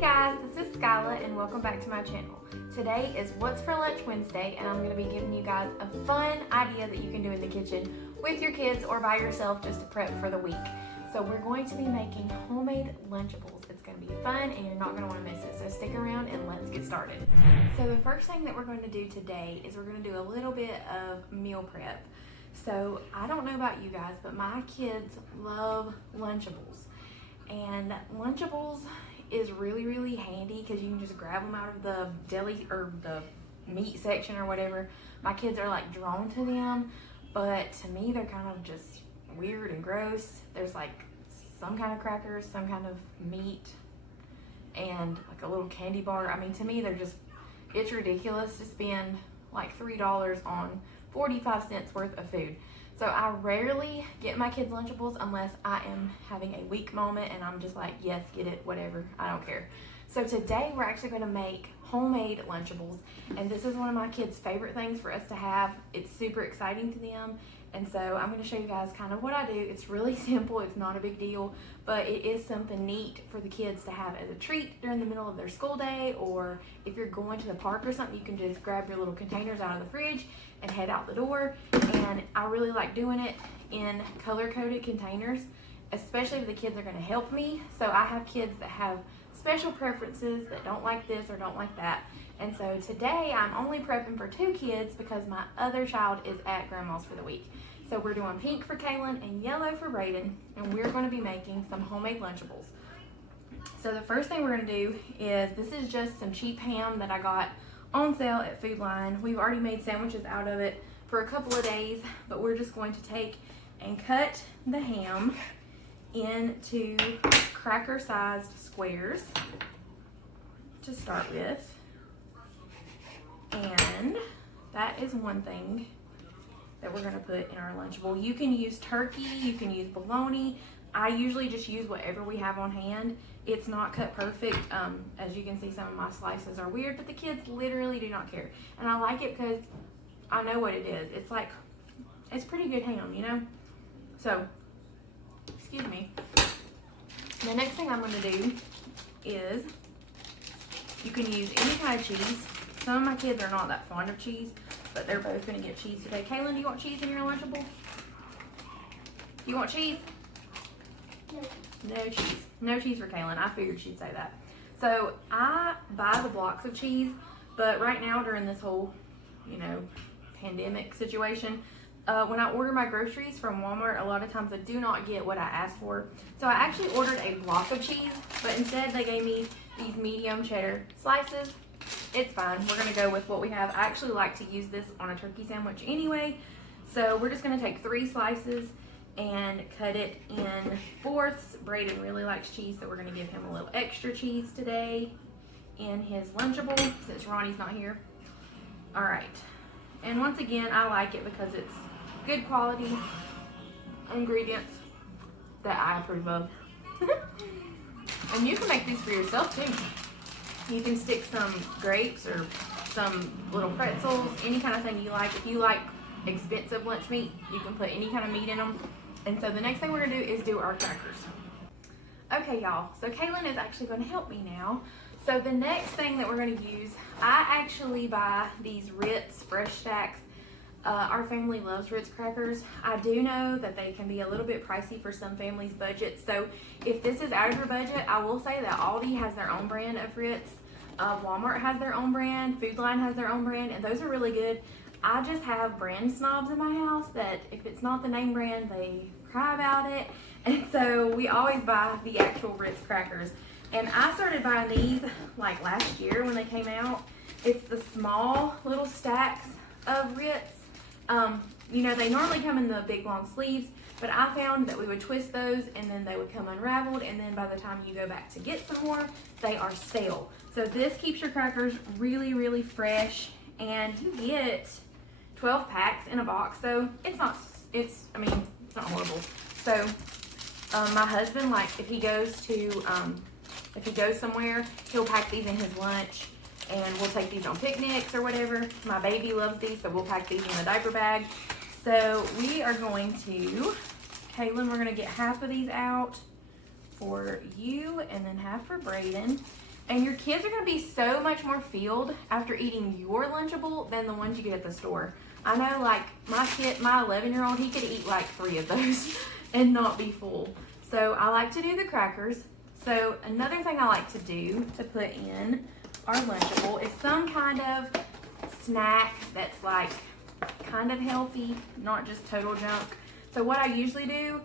Guys, this is Skyla and welcome back to my channel. Today is What's for Lunch Wednesday and I'm going to be giving you guys a fun idea that you can do in the kitchen with your kids or by yourself just to prep for the week. So we're going to be making homemade Lunchables. It's going to be fun and you're not going to want to miss it. So stick around and let's get started. So the first thing that we're going to do today is we're going to do a little bit of meal prep. So I don't know about you guys, but my kids love Lunchables. And Lunchables is really handy because you can just grab them out of the deli or the meat section or whatever. My kids are like drawn to them, but to me they're kind of just weird and gross. There's like some kind of crackers, some kind of meat, and like a little candy bar. I mean, to me they're just, it's ridiculous to spend like $3 on 45 cents worth of food. So I rarely get my kids Lunchables unless I am having a weak moment and I'm just like, yes, get it, whatever, I don't care. So today we're actually going to make homemade Lunchables, and this is one of my kids' favorite things for us to have. It's super exciting to them, and so I'm going to show you guys kind of what I do. It's really simple, it's not a big deal, but it is something neat for the kids to have as a treat during the middle of their school day, or if you're going to the park or something, you can just grab your little containers out of the fridge and head out the door. And I really like doing it in color-coded containers, especially if the kids are going to help me. So I have kids that have special preferences that don't like this or don't like that. And so today I'm only prepping for 2 kids because my other child is at grandma's for the week. So we're doing pink for Kaylin and yellow for Braden, and we're going to be making some homemade Lunchables. So the first thing we're going to do is, this is just some cheap ham that I got on sale at Food Line. We've already made sandwiches out of it for a couple of days, but we're just going to take and cut the ham into cracker-sized squares to start with. And that is one thing that we're going to put in our Lunchable. You can use turkey, you can use bologna. I usually just use whatever we have on hand. It's not cut perfect. As you can see, some of my slices are weird, but the kids literally do not care. And I like it because I know what it is. It's like, it's pretty good ham, you know? So, excuse me. The next thing I'm going to do is, you can use any kind of cheese. Some of my kids are not that fond of cheese, but they're both going to get cheese today. Kaylin, do you want cheese in your Lunchable? You want cheese? No. No cheese. No cheese for Kaylin. I figured she'd say that. So I buy the blocks of cheese, but right now during this whole, pandemic situation, when I order my groceries from Walmart, a lot of times I do not get what I asked for. So I actually ordered a block of cheese, but instead they gave me these medium cheddar slices. It's fine. We're going to go with what we have. I actually like to use this on a turkey sandwich anyway. So we're just going to take 3 slices and cut it in fourths. Braden really likes cheese, so we're going to give him a little extra cheese today in his Lunchable since Ronnie's not here. All right. And once again, I like it because it's good quality ingredients that I approve of. And you can make these for yourself too. You can stick some grapes or some little pretzels, any kind of thing you like. If you like expensive lunch meat, you can put any kind of meat in them. And so the next thing we're gonna do is do our crackers. Okay, y'all, so Kaylin is actually gonna help me now. So the next thing that we're gonna use, I actually buy these Ritz Fresh Stacks. Our family loves Ritz crackers. I do know that they can be a little bit pricey for some families' budgets. So if this is out of your budget, I will say that Aldi has their own brand of Ritz. Walmart has their own brand. Food Line has their own brand, and those are really good. I just have brand snobs in my house that if it's not the name brand, they cry about it. And so we always buy the actual Ritz crackers. And I started buying these like last year when they came out. It's the small little stacks of Ritz. They normally come in the big long sleeves, but I found that we would twist those and then they would come unraveled, and then by the time you go back to get some more, they are stale. So this keeps your crackers really fresh, and you get 12 packs in a box, so it's not horrible. So my husband, like if he goes somewhere, he'll pack these in his lunch, and we'll take these on picnics or whatever. My baby loves these, so we'll pack these in a diaper bag. So we are going to, Kaylin, we're gonna get half of these out for you and then half for Braden. And your kids are going to be so much more filled after eating your Lunchable than the ones you get at the store. I know, like, my 11-year-old, he could eat like 3 of those and not be full. So I like to do the crackers. So another thing I like to do to put in our Lunchable is some kind of snack that's like kind of healthy, not just total junk. So what I usually do,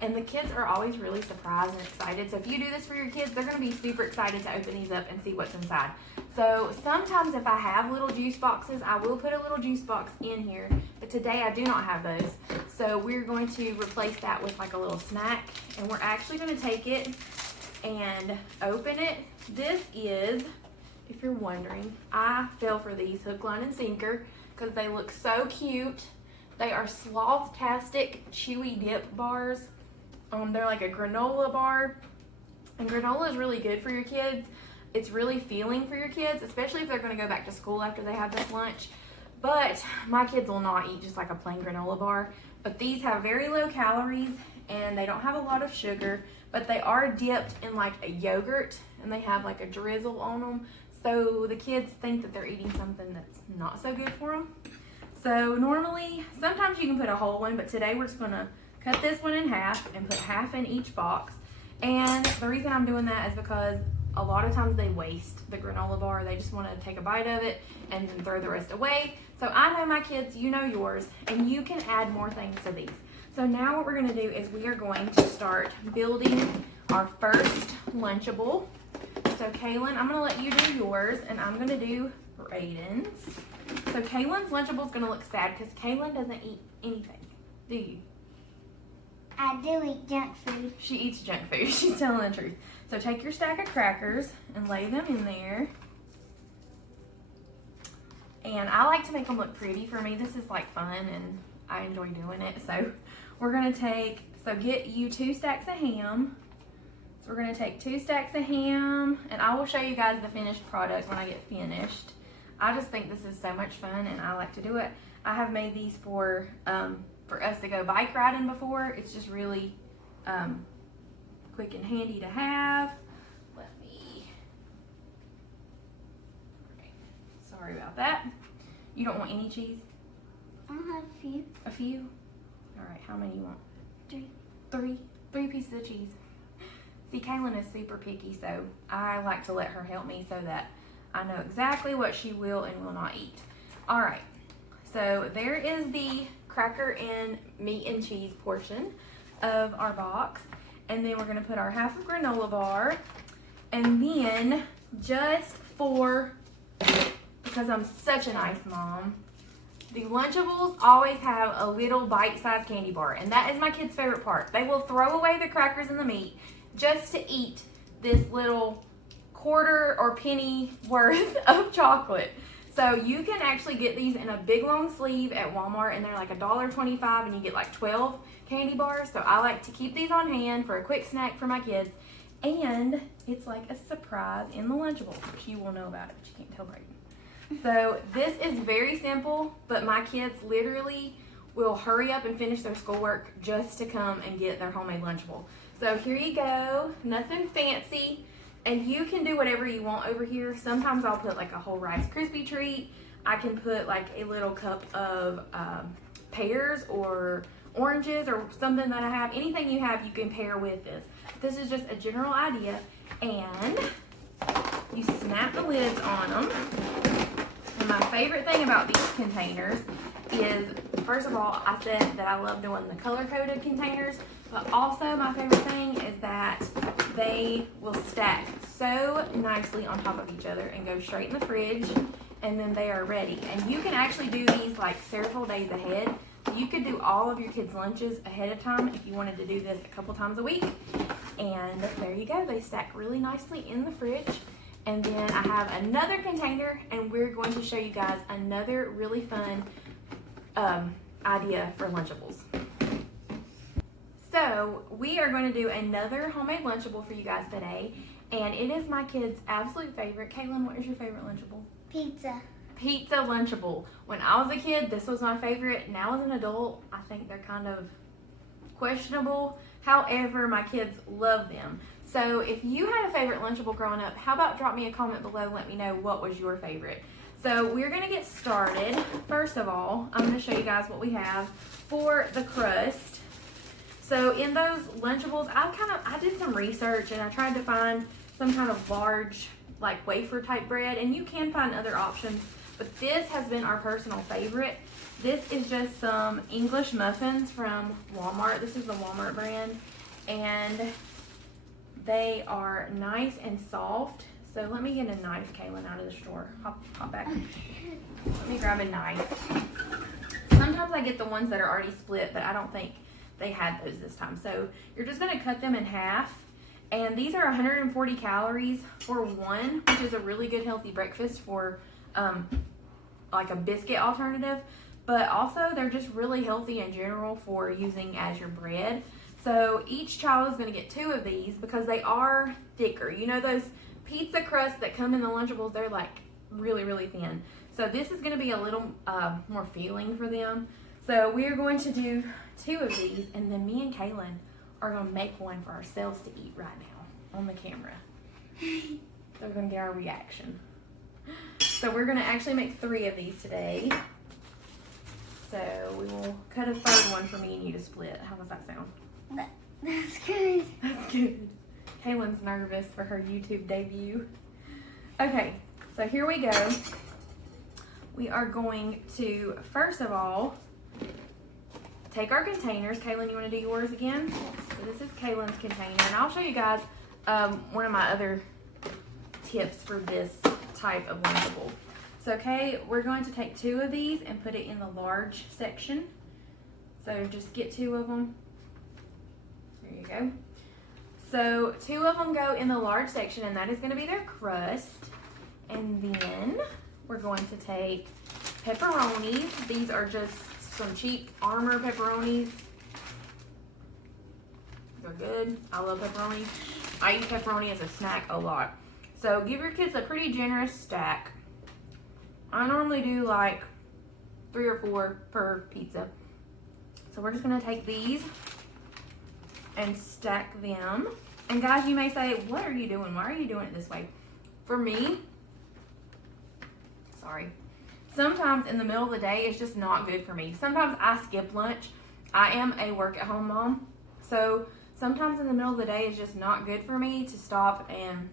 and the kids are always really surprised and excited. So if you do this for your kids, they're gonna be super excited to open these up and see what's inside. So sometimes if I have little juice boxes, I will put a little juice box in here, but today I do not have those. So we're going to replace that with like a little snack, and we're actually gonna take it and open it. This is, if you're wondering, I fell for these hook, line, and sinker because they look so cute. They are Sloth-tastic chewy dip bars. They're like a granola bar, and granola is really good for your kids. It's really filling for your kids, especially if they're going to go back to school after they have this lunch. But my kids will not eat just like a plain granola bar. But these have very low calories, and they don't have a lot of sugar, but they are dipped in like a yogurt, and they have like a drizzle on them. So the kids think that they're eating something that's not so good for them. So normally, sometimes you can put a whole one, but today we're just going to cut this one in half and put half in each box. And the reason I'm doing that is because a lot of times they waste the granola bar. They just want to take a bite of it and then throw the rest away. So I know my kids, you know yours, and you can add more things to these. So now what we're going to do is we are going to start building our first Lunchable. So Kaylin, I'm going to let you do yours, and I'm going to do Brayden's. So Kaylin's Lunchable is going to look sad because Kaylin doesn't eat anything. Do you? I do eat junk food. She eats junk food. She's telling the truth. So take your stack of crackers and lay them in there. And I like to make them look pretty. For me, this is like fun and I enjoy doing it. So we're going to get you 2 stacks of ham. So we're going to take 2 stacks of ham, and I will show you guys the finished product when I get finished. I just think this is so much fun and I like to do it. I have made these for us to go bike riding before. It's just really quick and handy to have. Sorry about that. You don't want any cheese? I'll have a few. A few? All right, how many you want? 3. 3 pieces of cheese. See, Kaylin is super picky, so I like to let her help me so that I know exactly what she will and will not eat. All right, so there is the cracker and meat and cheese portion of our box. And then we're gonna put our half of granola bar. And then just because I'm such a nice mom, the Lunchables always have a little bite-sized candy bar, and that is my kids' favorite part. They will throw away the crackers and the meat just to eat this little quarter or penny worth of chocolate. So you can actually get these in a big long sleeve at Walmart, and they're like $1.25, and you get like 12 candy bars. So I like to keep these on hand for a quick snack for my kids, and it's like a surprise in the Lunchable, which you will know about it, but you can't tell Brayden. So this is very simple, but my kids literally will hurry up and finish their schoolwork just to come and get their homemade Lunchable. So here you go, nothing fancy, and you can do whatever you want over here. Sometimes I'll put like a whole Rice Krispie treat. I can put like a little cup of pears or oranges or something that I have. Anything you have, you can pair with this. This is just a general idea, and you snap the lids on them. And my favorite thing about these containers is, first of all, I said that I love doing the color-coded containers, but also my favorite thing is that they will stack so nicely on top of each other and go straight in the fridge, and then they are ready. And you can actually do these like several days ahead. So you could do all of your kids' lunches ahead of time if you wanted to do this a couple times a week. And there you go, they stack really nicely in the fridge. And then I have another container, and we're going to show you guys another really fun idea for Lunchables. So we are going to do another homemade Lunchable for you guys today, and it is my kids' absolute favorite. Kaylin, what is your favorite Lunchable? Pizza. Pizza Lunchable. When I was a kid, this was my favorite. Now as an adult, I think they're kind of questionable. However, my kids love them. So if you had a favorite Lunchable growing up, how about drop me a comment below and let me know what was your favorite. So we're gonna get started. First of all, I'm gonna show you guys what we have for the crust. So in those Lunchables, I did some research and I tried to find some kind of large, like wafer type bread, and you can find other options, but this has been our personal favorite. This is just some English muffins from Walmart. This is the Walmart brand, and they are nice and soft. So let me get a knife, Kaylin, out of the store. Hop back. Let me grab a knife. Sometimes I get the ones that are already split, but I don't think they had those this time. So you're just gonna cut them in half. And these are 140 calories for one, which is a really good healthy breakfast for like a biscuit alternative. But also they're just really healthy in general for using as your bread. So each child is gonna get 2 of these because they are thicker. You know those pizza crusts that come in the Lunchables, they're like really, really thin. So this is gonna be a little more filling for them. So we are going to do 2 of these, and then me and Kaylin are gonna make one for ourselves to eat right now on the camera. So we're gonna get our reaction. So we're gonna actually make 3 of these today. So we will cut a 3rd one for me and you to split. How does that sound? That's good. That's good. Kaylin's nervous for her YouTube debut. Okay, so here we go. We are going to, first of all, take our containers. Kaylin, you want to do yours again? Yes. So this is Kaylin's container, and I'll show you guys one of my other tips for this type of Lunchable. So, okay, we're going to take 2 of these and put it in the large section. So just get 2 of them. There you go. So 2 of them go in the large section, and that is going to be their crust. And then we're going to take pepperonis. These are just some cheap Armor pepperonis. They're good. I love pepperoni. I eat pepperoni as a snack a lot. So give your kids a pretty generous stack. I normally do like 3 or 4 per pizza. So we're just gonna take these and stack them. And guys, you may say, what are you doing? Why are you doing it this way? For me, sorry, sometimes in the middle of the day, it's just not good for me. Sometimes I skip lunch. I am a work-at-home mom. So sometimes in the middle of the day, it's just not good for me to stop and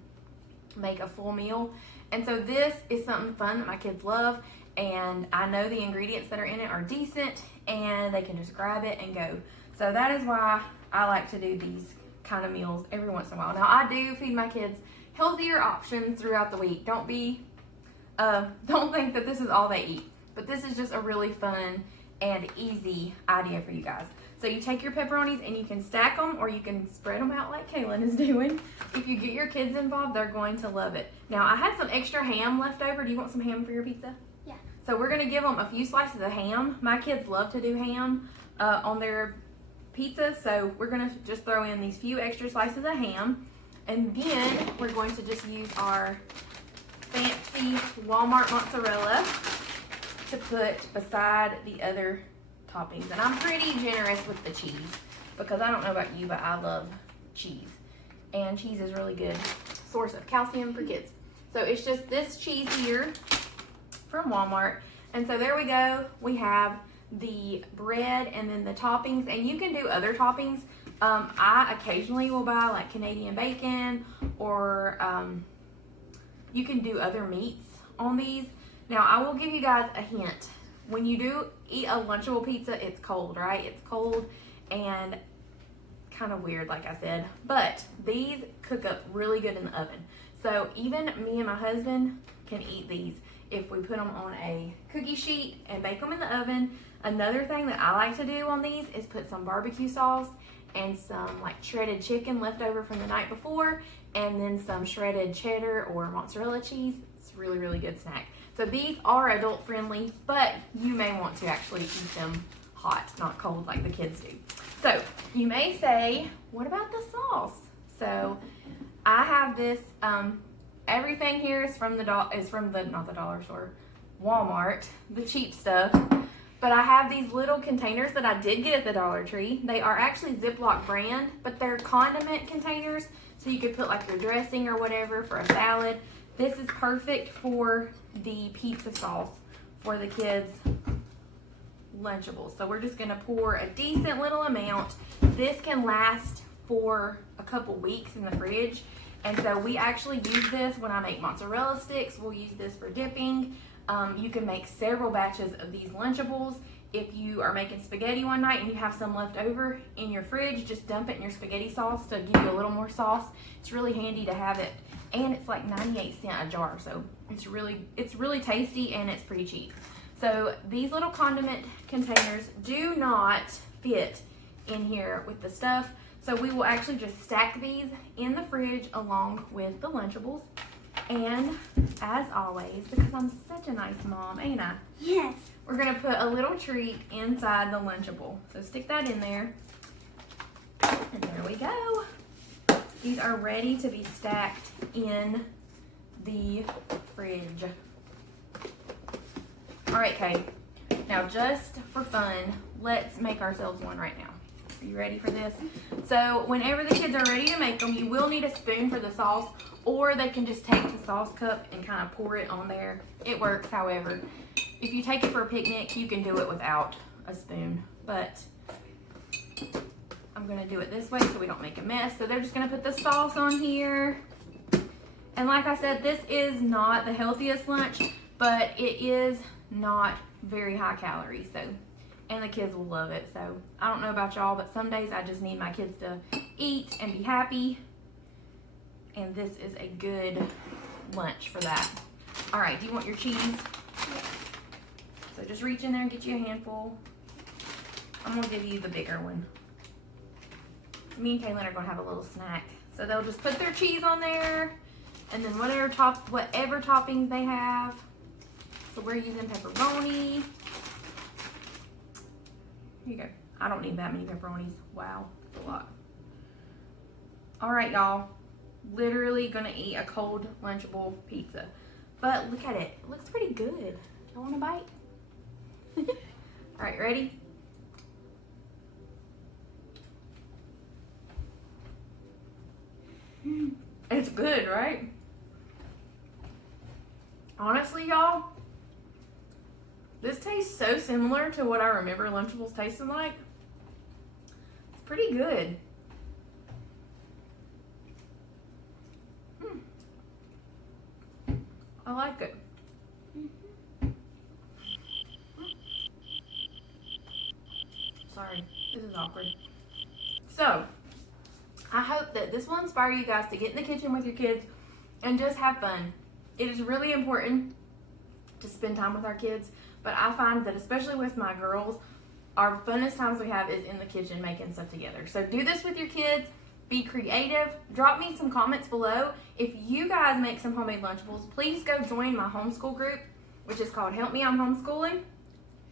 make a full meal. And so this is something fun that my kids love. And I know the ingredients that are in it are decent and they can just grab it and go. So that is why I like to do these kind of meals every once in a while. Now I do feed my kids healthier options throughout the week. Don't think that this is all they eat, but this is just a really fun and easy idea for you guys. So you take your pepperonis and you can stack them or you can spread them out like Kaylin is doing. If you get your kids involved, they're going to love it. Now I had some extra ham left over. Do you want some ham for your pizza? Yeah. So we're gonna give them a few slices of ham. My kids love to do ham on their pizza, so we're gonna just throw in these few extra slices of ham, and then we're going to just use our fancy Walmart mozzarella to put beside the other toppings. And I'm pretty generous with the cheese because I don't know about you, but I love cheese, and cheese is a really good source of calcium for kids. So it's just this cheese here from Walmart. And so there we go. We have the bread and then the toppings, and you can do other toppings. I occasionally will buy like Canadian bacon, or you can do other meats on these. Now I will give you guys a hint. When you do eat a Lunchable pizza, it's cold, right? It's cold and kind of weird, like I said, but these cook up really good in the oven. So even me and my husband can eat these if we put them on a cookie sheet and bake them in the oven. Another thing that I like to do on these is put some barbecue sauce and some like shredded chicken left over from the night before, and then some shredded cheddar or mozzarella cheese. It's a really, really good snack. So these are adult friendly, but you may want to actually eat them hot, not cold like the kids do. So you may say, what about the sauce? So I have this, everything here is from not the dollar store, Walmart, the cheap stuff. But I have these little containers that I did get at the Dollar Tree. They are actually Ziploc brand, but they're condiment containers. So you could put like your dressing or whatever for a salad. This is perfect for the pizza sauce for the kids' Lunchables. So we're just gonna pour a decent little amount. This can last for a couple weeks in the fridge. And so we actually use this when I make mozzarella sticks. We'll use this for dipping. You can make several batches of these Lunchables. If you are making spaghetti one night and you have some left over in your fridge, just dump it in your spaghetti sauce to give you a little more sauce. It's really handy to have it. And it's like 98 cents a jar. So it's really tasty and it's pretty cheap. So these little condiment containers do not fit in here with the stuff. So we will actually just stack these in the fridge along with the Lunchables. And as always, because I'm such a nice mom, ain't I? Yes. We're gonna put a little treat inside the Lunchable. So stick that in there. And there we go. These are ready to be stacked in the fridge. All right, Kay. Now just for fun, let's make ourselves one right now. Are you ready for this? So whenever the kids are ready to make them, you will need a spoon for the sauce, or they can just take the sauce cup and kind of pour it on there. It works, however. If you take it for a picnic, you can do it without a spoon, but I'm gonna do it this way so we don't make a mess. So they're just gonna put the sauce on here. And like I said, this is not the healthiest lunch, but it is not very high calorie, so, and the kids will love it. So I don't know about y'all, but some days I just need my kids to eat and be happy, and this is a good lunch for that. All right, do you want your cheese? Yes. So just reach in there and get you a handful. I'm gonna give you the bigger one. Me and Kaylin are gonna have a little snack. So they'll just put their cheese on there, and then whatever toppings they have. So we're using pepperoni. Here you go. I don't need that many pepperonis. Wow, that's a lot. All right, y'all. Literally gonna eat a cold Lunchable pizza. But look at it. It looks pretty good. Y'all want a bite? All right, ready? It's good, right? Honestly, y'all, this tastes so similar to what I remember Lunchables tasting like. It's pretty good. I like it. Sorry, this is awkward. So, I hope that this will inspire you guys to get in the kitchen with your kids and just have fun. It is really important to spend time with our kids, but I find that especially with my girls, our funnest times we have is in the kitchen making stuff together. So do this with your kids. Be creative. Drop me some comments below. If you guys make some homemade Lunchables, please go join my homeschool group, which is called Help Me, I'm Homeschooling.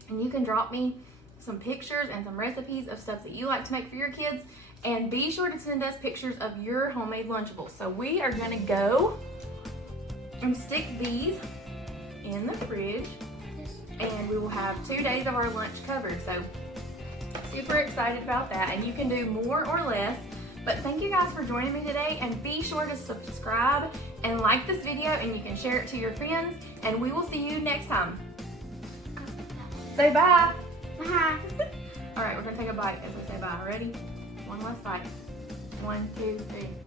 And you can drop me some pictures and some recipes of stuff that you like to make for your kids. And be sure to send us pictures of your homemade Lunchables. So we are gonna go and stick these in the fridge, and we will have 2 days of our lunch covered. So super excited about that, and you can do more or less. But thank you guys for joining me today, and be sure to subscribe and like this video, and you can share it to your friends, and we will see you next time. Say bye. Bye. All right, we're gonna take a bite as we say bye. Ready? One last bite. 1, 2, 3.